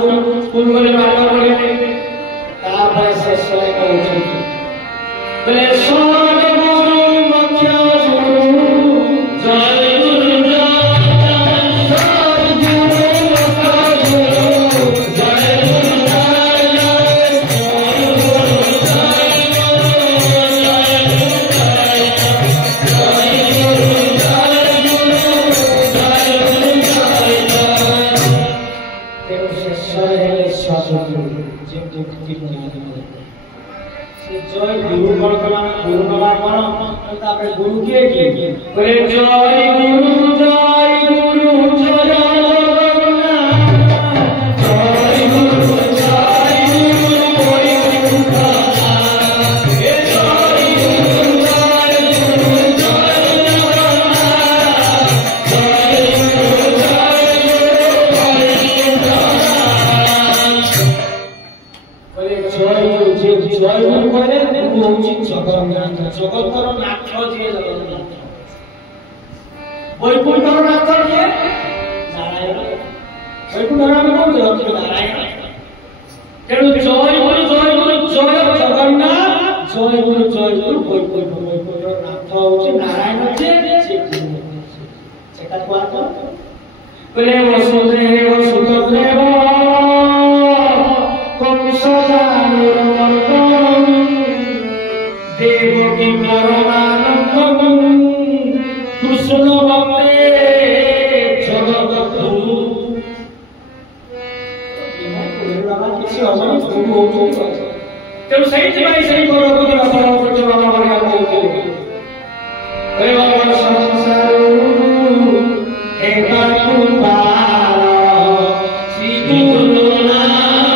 school वाले पाठ पढ़े तापर शेष में कहउछन बोले सोने गुरु मुख्य गुरु जय गुरु जय गुरु वर्तमान गुरु नवामन तापर गुरु के बोले जय गुरु जय गुरु जय जगतर नाथ जे जगन्नाथ वैकुंठर नाथ जे नारायण वैकुंठर नाम कौन नारायण तेणु जय गुरु जय जगन्नाथ जय गुरु वैकुंठ वैकुंठर नाथ होचे नारायण जे सेटा को आतो बोले वसुदेव सुतदेव देवकी परमानंदम कृष्ण वंदे जगद्गुरु किसी अमन गुरु हो तेणु सही भाई सही परम गुरु बाबा बड़े बोलते हे बाबा संसार हे कृपा श्री गुरु नाम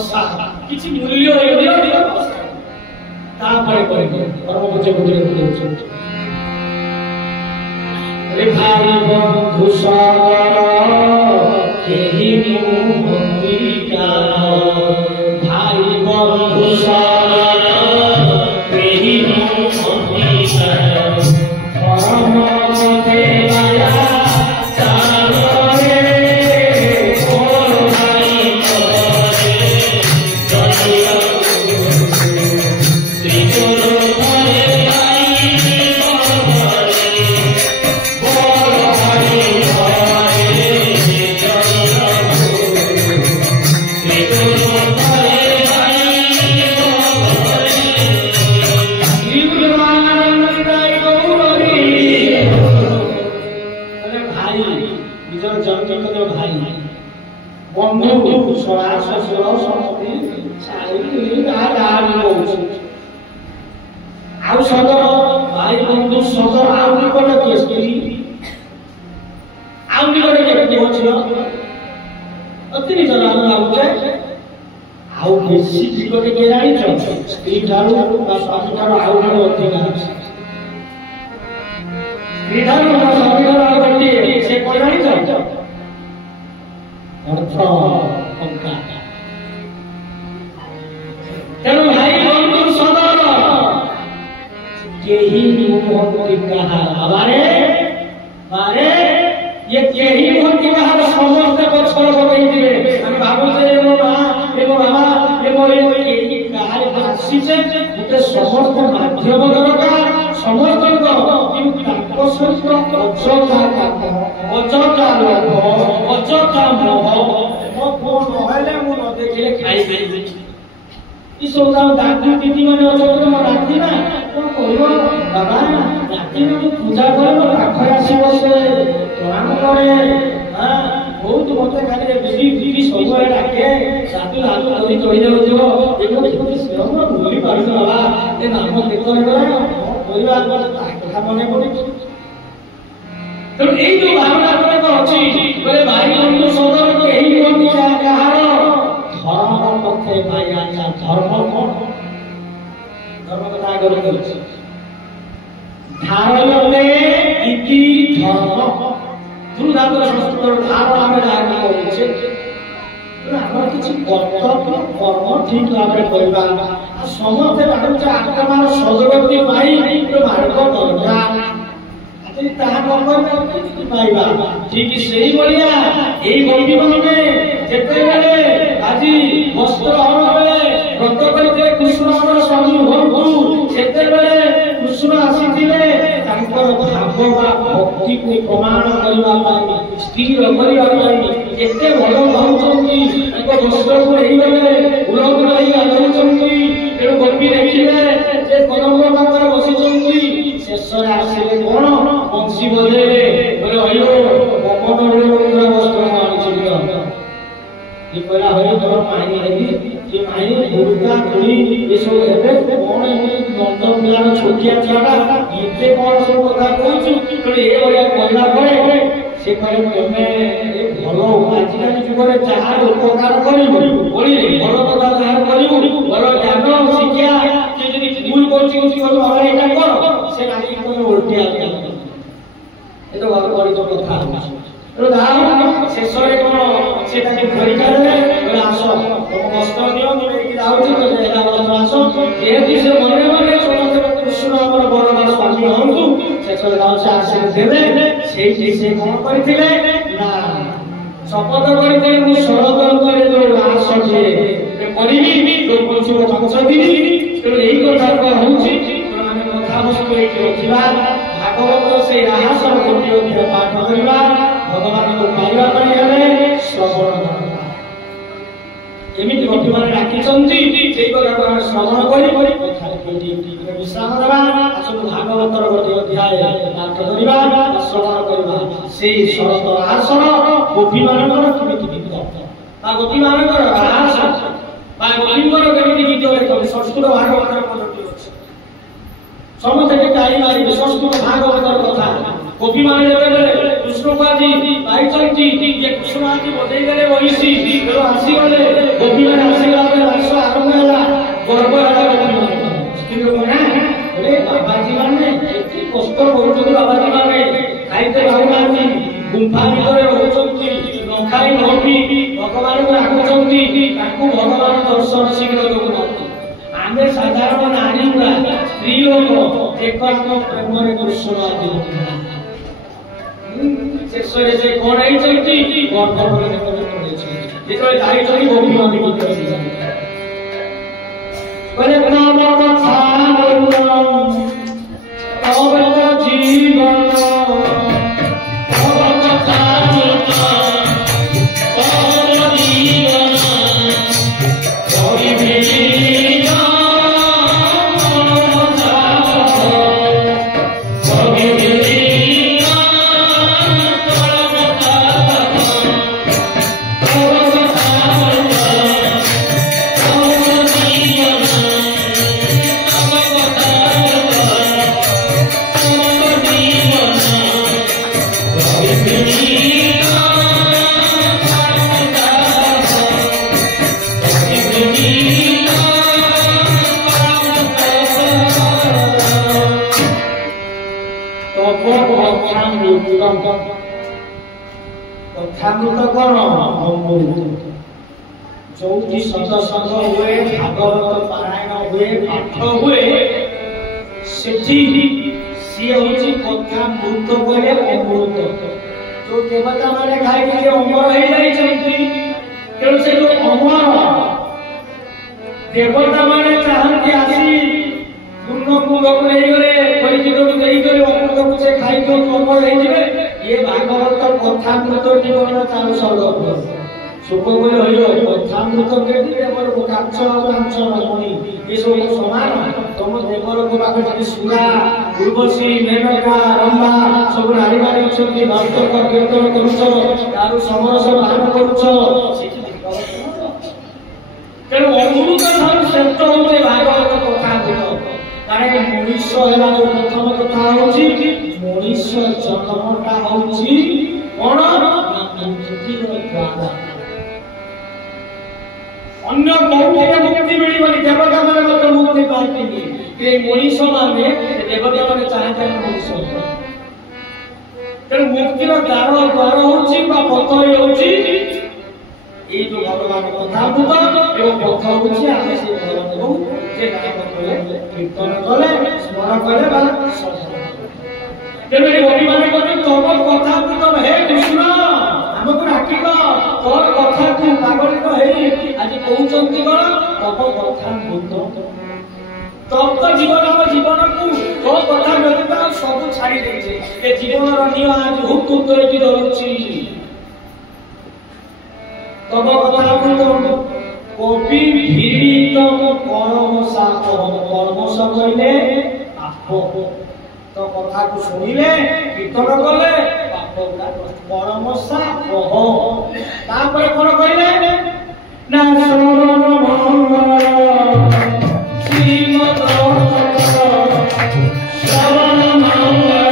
ପ୍ରସାଦ କିଛି ମୂଲ୍ୟ ହେଇନି ତାପରେ କହିଲେ ପରମପୂଜ୍ୟ ବୁଝିବାକୁ ଭାଇ ବନ୍ଧୁ ସାଗର କେହି ଭାଇ ବନ୍ଧୁ ସାଗର କେହି ବନ୍ଧୁ ଶଳା ଶ୍ୱଶୁର ସମସ୍ତେ ଆଉ ସଦର ଭାଇ ବନ୍ଧୁ ସଦର ଆଉ ନିକଟ କିଏ ସ୍ତ୍ରୀ ଆଉ ନିକଟ କେମିତି ଅଛି ଅତି ନିଜର ଆମେ ଭାବୁଛେ ଆଉ ବେଶୀ ନିକଟ କିଏ ଜାଣିଛ ସ୍ତ୍ରୀ ଠାରୁ ବା ସ୍ୱାମୀ ଠାରୁ ଆଉ ଜଣେ ଅଧିକା ଅଛି ସ୍ତ୍ରୀ ଠାରୁ ବା ସ୍ୱାମୀ ଠାରୁ ଆଉ ଗୋଟିଏ ସେ କଣ ଜାଣିଛ ଅର୍ଥ ଟଙ୍କା ତେଣୁ ଭାଇ ବନ୍ଧୁ ସଦର କେହି ନୁହନ୍ତି କାହାର ବାରେ ये केही नୁହନ୍ତି କାହାର ସମସ୍ତେ ପଛର ପକେଇଥିବେ ଆମେ ଭାବୁଛେ ଏ ମୋ ମା ଏ ମୋ ବାବା ଏ ମୋ କେହି କାହାର ଆସିଛେ ଗୋଟେ ସମସ୍ତ ମାଧ୍ୟମ ଦରକାର ସମସ୍ତଙ୍କ କିନ୍ତୁ ତାଙ୍କ ସହିତ ଅଯଥା ଲୋଭ ଅଯଥା ମୋହ ମୋ ପୁଅ ନହେଲେ ମୁଁ ନ ଦେଖିଲେ ଖାଇପାରିବିନି ଏସବୁ ତାର ଦାଦି ଦିଦି ମାନେ ଅଛନ୍ତି ମୋ ଦାଦି ନା କଣ କହିବ ବାବା ଦାଦି ମାନେ ପୂଜା କରେ ମୋ ପାଖରେ ଆସି ବସେ ପ୍ରଣାମ କରେ ବହୁତ ମତେ ଖାଲି ଦିଦି ଦିଦି ସବୁବେଳେ ଡାକେ ଦାଦୁ ଦାଦୁ ଧରି ଚଳି ଯାଉଥିବ ଏମିତି ସ୍ନେହ ଭୁଲି ପାରୁଛୁ ବାବା ଏ ନାମ କୀର୍ତ୍ତନ କରେ ପରିବାର କଥା ମନେ ପଡୁଛି ତେଣୁ ଏଇ ଯୋଉ ଭାବନା ଗୁଡାକ ଅଛି ବୋଲେ ଭାଇ ବନ୍ଧୁ ସଦର କେହି ନୁହନ୍ତି କାହାର ଧର୍ମ ପକ୍ଷେ ଭାଇ ଆଚ୍ଛା ଧର୍ମ କଣ ଧର୍ମ କଥା ଆଗରୁ କରୁଛି ଧାରୟତେ ଇତି ଧର୍ମ ଧାତୁର ସଂସ୍କୃତ ଧାର ଆମେ ଯାହାକୁ କରୁଛେ ଆମର କିଛି କର୍ତ୍ତବ୍ୟ କର୍ମ ଠିକ ଭାବରେ କରିବା ସମସ୍ତେ ଭାବୁଛେ ଆତ୍ମାର ସଦଗତି ପାଇଁ ମାର୍ଗ ଦରକାର ତାହା କେମିତି ପାଇବା ଠିକ ସେଇଭଳିଆ ଏଇ ବନ୍ଧୁମାନେ ଯେତେବେଳେ ଆଜି ବସ୍ତ୍ର ହରଣ ବେଳେ ବ୍ରତ କରିଥିଲେ କୃଷ୍ଣ ଆମର ସ୍ୱାମୀ ଘରକୁ ସେତେବେଳେ କୃଷ୍ଣ ଆସିଥିଲେ ତାଙ୍କର ଭାବ ବା ଭକ୍ତିକୁ ପ୍ରମାଣ କରିବା ପାଇଁ ସ୍ଥିର କରିବା ପାଇଁ କେତେ ଭଲ ଭାବୁଛନ୍ତି ତାଙ୍କ ବସ୍ତ୍ରକୁ ନେଇଗଲେ ଉଲଗ୍ନ ହେଇ ଗାଧଉଛନ୍ତି ତେଣୁ ଗୋପୀ ଦେଖିଲେ ଯେ କଦମ୍ବ ପାଖରେ ବସିଛନ୍ତି ଶେଷରେ ଆସିଲେ କଣ ବଂଶୀ ବଜେଇଲେ ବୋଲେ ହଇଲୋ ପବନରେ ପୁରା ବସ୍ତ୍ର ଆଣିଛି ये कहला हरे तोर पानी हेबी जे माई गुरुका गुड़ी ये सब हेबे कोन नंद पिलार छोटिया छाड़ा इते कोन सब कथा कहछु तो ए भलिया कहला परे से कहे तमे ए भलो आजिकाली जुगरे चाहा उपकार करिबो बोली भलो कथा चाहा करिबो भलो ज्ञान शिक्षा जे जदी भूल करछि कि भलो हरे एटा कर से लागी तमे उल्टी आ ए तो बात करी तो कथा तो दाम शेषरे कोन सेटा कि परिकारे आस तुम कष्ट दियो मैं जाउछि तो एटा बड़ आस जेति से मने मने समस्त कृष्ण हमर बड़दा स्वामी हंतु शेषरे जाउछि आशीर्वाद देबे सेठी से कोन करिथिले ना शपथ करिथिले मु सरदर करे जो आस जे करिबी तो पछु पंच दिन तो एई कथा कहउछि माने कथा वस्तु एई रखिबा भागवत से रहस्य गोटे पाठ करिबा भगवान को पाइबा ପାଇଁ ହେଲେ ଶ୍ରବଣ ଏମିତି ଗୋଟିମାନେ ଡାକିଛନ୍ତି ସେଇ କଥାକୁ ଆମେ ଶ୍ରବଣ କରି କଥାରେ କୋଟି ବିଶ୍ରାମ ଦେବା ଆସନ୍ତୁ ଭାଗବତର ଗୋଟିଏ ଅଧ୍ୟାୟ ପାଠ କରିବା ଶ୍ରବଣ କରିବା ସେଇ ଶରତ ଆସନ ଗୋପୀମାନଙ୍କର କେମିତି ଗୀତ ବା ଗୋପୀମାନଙ୍କର ରାସ ବା ଗୋପୀଙ୍କର କେମିତି ଗୀତ ଲେଖନ୍ତି ସଂସ୍କୃତ ଭାଗବତର ପଦ୍ଧତି ଅଛି ସମସ୍ତେ ଗାଇ ମାରିବେ ସଂସ୍କୃତ ଭାଗବତର କଥା ଗୋପୀମାନେ ଯେତେବେଳେ कृष्ण को आज पाइछंती ये कृष्ण आज बजै गले वहिसी तो आसी गले गोपी माने आसीला बे रास आरंभ होला गर्व होला गोपी माने रे बाबाजी माने एति कष्ट करूछन बाबाजी माने खाइते बाबाजी गुंफा ভিতরে রହୁଛନ୍ତି न खाई न पी भगवान को आकुଛନ୍ତି ताकू भगवान दर्शन शीघ्र दउଛନ୍ତି आमे साधारण नारी गुला स्त्री लोक एक हम प्रेम रे कृष्ण आदि शेषरे से कोन आइଛନ୍ତି गर्व रे पड़ेछि जेतले जाइछoni गोपी माने की करे नाम कथा बोलम अवत जीवन कथामृत कौन अमृत जो सत्संग हुए भागवत पारायण हुए पाठ हुए सेठी सी होची कथामृत बोले अमृत जो देवता माने खाइ के अमर हे जाई छथि तेणु से जो अमर देवता माने चाहନ୍ତି आसी पूर्ण कुंभ को ले गले परिचित को दे गले अमृत को से खाइ के अमर हे जिवे ये भागवत कथामृत जीवन चालू सर्व सुख बोले होइलो कथामृत के दिए हमर कांच कांच रमणी ये सब समान तुम देवर को पाके जति सुरा उर्वशी मेनका रंभा सब नारी माने छथि भक्त को कीर्तन करूछ तारु समरस भान करूछ तेणु अमृत धन श्रेष्ठ होते भागवत कथामृत कारण मनुष्य हेला जो प्रथम कथा होची मनुष्य जन्मटा होची कोन मुक्तिर द्वार अन्य कौटिक मुक्ति मिलिबनी देवता माने मत मुक्ति पाइबनी ए मनुष्य माने देवता माने चाहते मनुष्य तेणु मुक्तिर द्वार होची बा पथ होची এই যে ভগবান কথা বুঝা এবং পথ হচ্ছে আমি সেই ভগবান যে নাম করে কীর্তন করে স্মরণ করে বা তেমনি অভিমানে করে তব কথা বুঝ হে কৃষ্ণ আমাকে ডাকিব তোর কথা কু পাগলিত হেই আজ কହୁଛନ୍ତି কଣ তব কথা বুঝ তব জীবন আমার জীবনকু তো কথা ব্যতীত সব ছাড়ি দেইছে এ জীবনর নিয় আজ হুক হুক করে কি রହୁଛି तब कथा कवि भीड़ितम कर्मसा कर्मसा कहले पाप तो कथा को सुनिले कीर्तन कले पाप कर्मसा कह तापर कोन कहले ना श्रवण मंगल श्रीमद श्रवण मंगल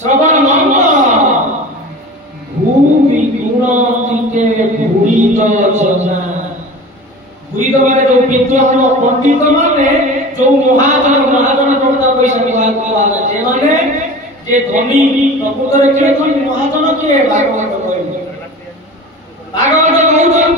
श्रवण मंगल भूमि गुणतीते भूरित जना भूरित माने जो विद्वान पंडित माने जो महाजन टोटा पैसा दिवा जे माने जे धनी प्रकृत रे के धनी महाजन के भागवत कहले भागवत कहउछन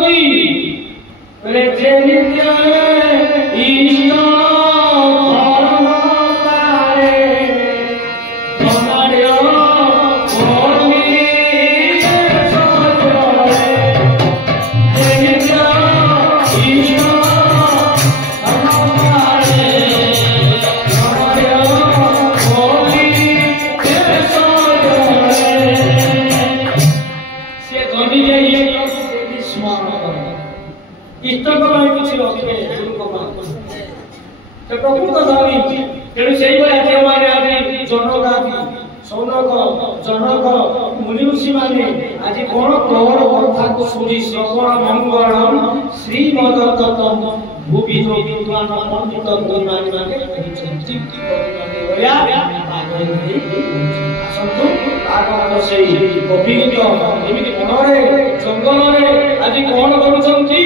गीतक କିଛି ରଖିବେ ସେ ପ୍ରକୃତ ଧରି ତେଣୁ ସେଇଭଳି ଯେଉଁମାନେ ଆଜି ଜନକ ଆଦି ସୌନକ ଜନକ ମୁନିଋଷି ମାନେ ଆଜି କଣ କଣ କଥାକୁ ଶୁଣି ଶ୍ରବଣ ମଙ୍ଗଳ ଶ୍ରୀମଦ ତତ୍ ଭୂବି ବିଦ୍ୱାନ ପଣ୍ଡିତ ଗୁରୁମାନେ କହିଛନ୍ତି ଆସନ୍ତୁ ଆଗମନ ସେଇ ଅଭିଜ୍ଞ ଏମିତି ମନରେ ଜଙ୍ଗଲରେ ଆଜି କଣ କରୁଛନ୍ତି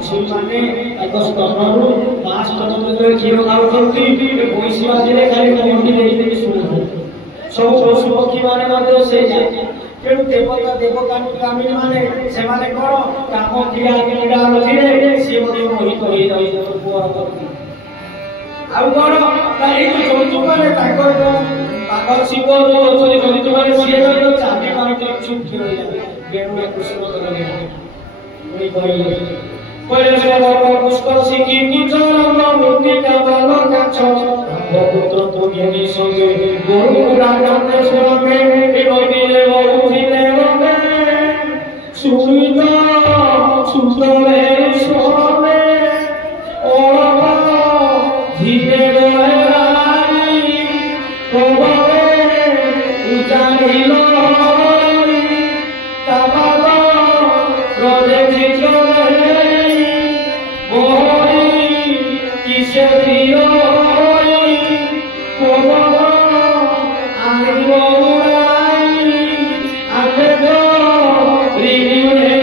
ବାଛୁରୀ ମାନେ ତାଙ୍କ ସ୍ତନରୁ 5 ଟନ ଯେତେବେଳେ କ୍ଷୀର ଖାଉଛନ୍ତି ବଇଁଶୀ ବାଜିରେ ଖାଲି କମଣ୍ଡି ଦେଇଦେଇ ଶୁଣୁଛନ୍ତି ସବୁ ପଶୁ ପକ୍ଷୀ ମାନେ ମଧ୍ୟ ସେଇଆ ତେଣୁ ଦେବତା ଦେବକାମୀ ମାନେ ସେମାନେ କଣ କାମ କ୍ରିୟା କ୍ରୀଡ଼ାରେ ସିଏ ମଧ୍ୟ ମୋହିତ ହେଇଯାଉଛନ୍ତି ପୁଅର ପ୍ରତି ଆଉ କଣ ଏଇ ଜନ୍ତୁ ମାନେ ତାଙ୍କର ତାଙ୍କର ଶିବ ଯୋଉ ଅଛନ୍ତି ଜନ୍ତୁ ମାନେ ସିଏ ଚାଲି ପାରନ୍ତି ଚୁପ୍ ରହିଯାଏ ବେଣୁଆ କୃଷ୍ଣ পুষ্কর শিখি মূর্তিকা বাল কাছ পুত্র তো জ্ঞানী সঙ্গে গরু রাজে শোনে নদীরে বহুছিলে রবে সুবিধ সুন্দরে শোনে অড়ব ধীরে প্রভাবে উজাড়িল তাবাদ রজে Rio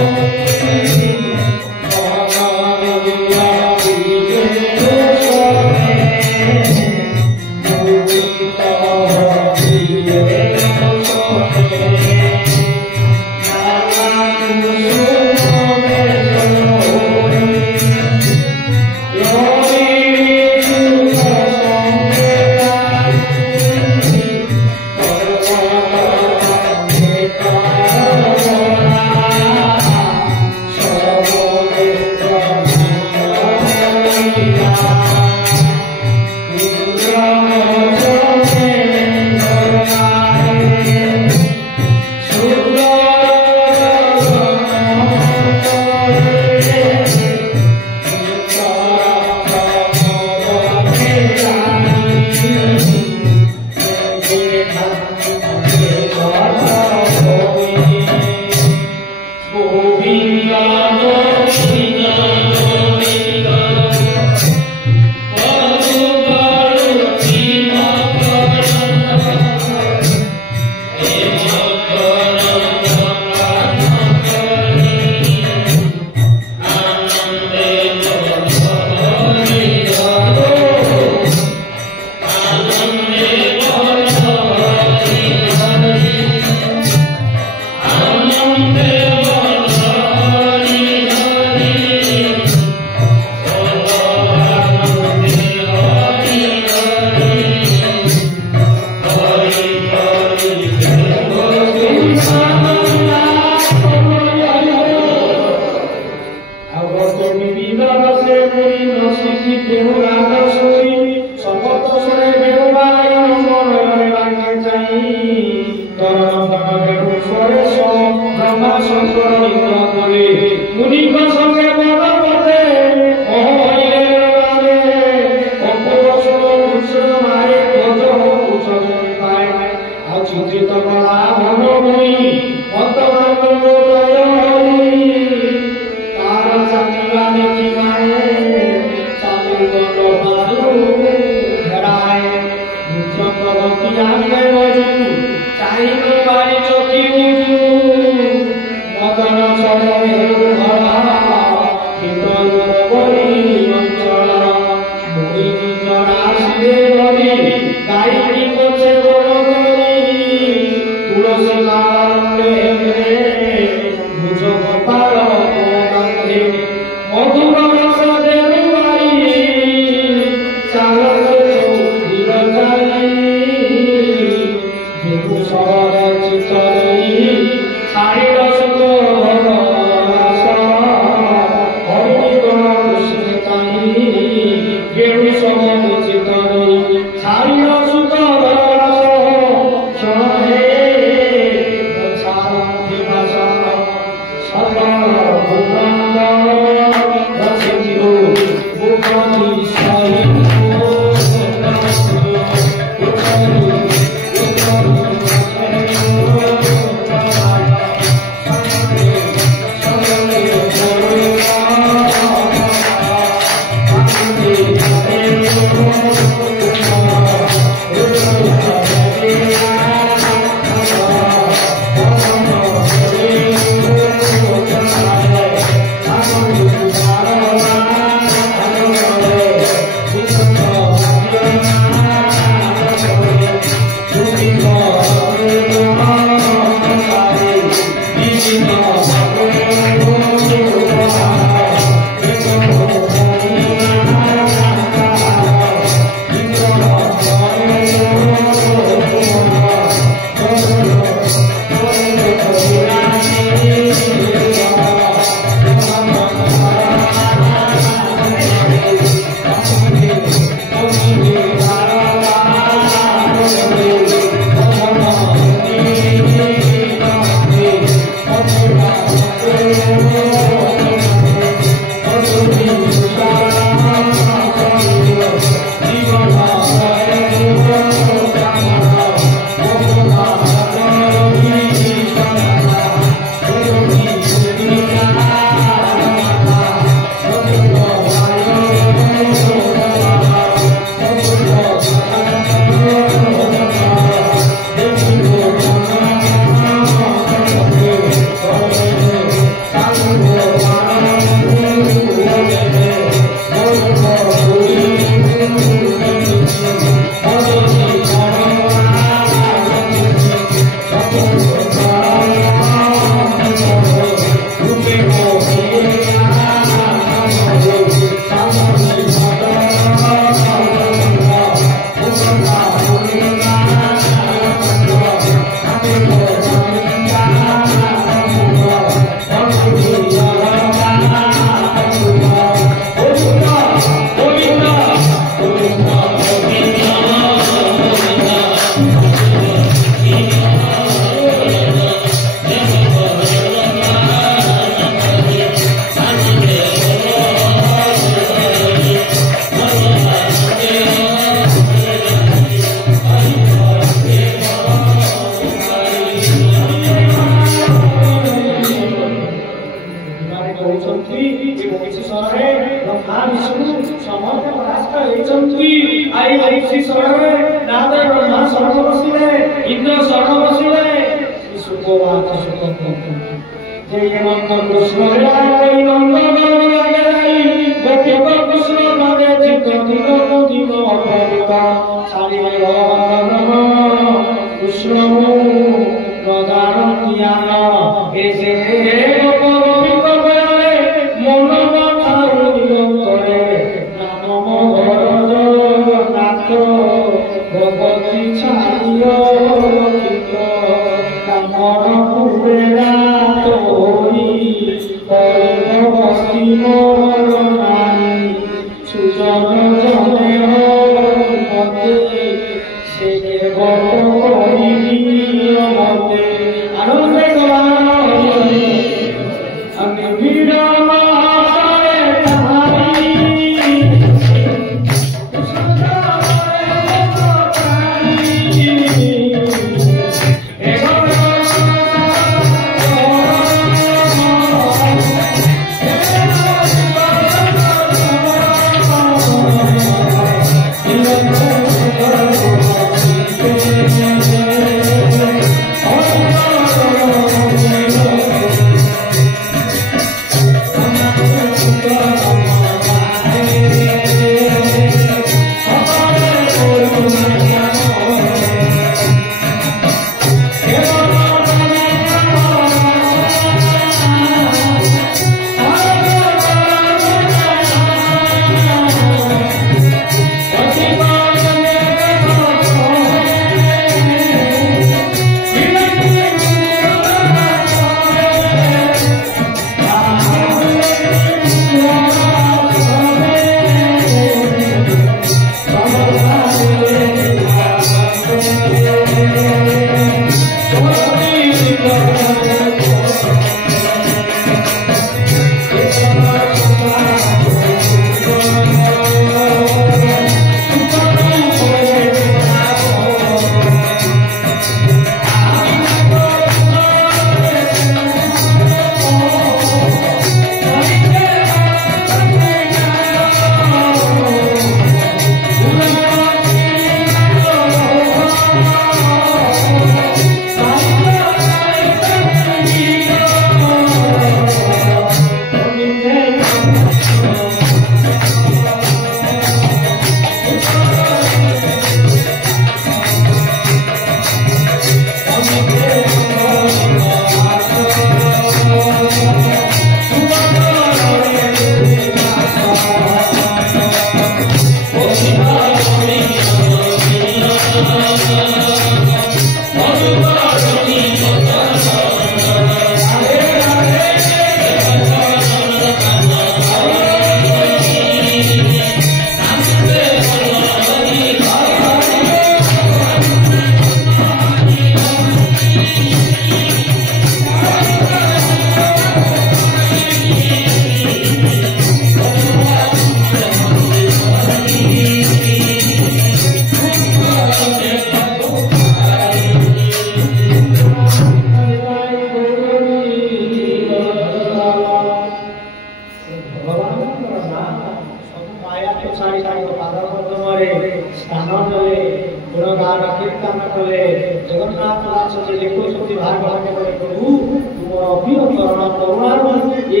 ये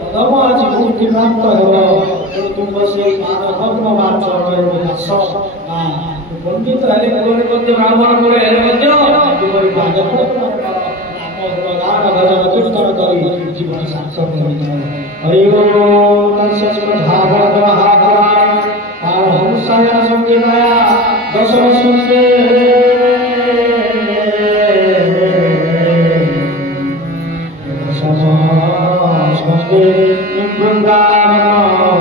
अधम आज मुक्तिप्राप्त हो तुम से भग्न मार्च विकास पंडित हेले मध्य ब्राह्मण को हेले मध्य तुमरी भाग्य नाम भजन कीर्तन करी जीवन सार्थक हरि ओम तत्सत् महापुराण पारहंसाय संगीताय दशमस्ते वृंदावन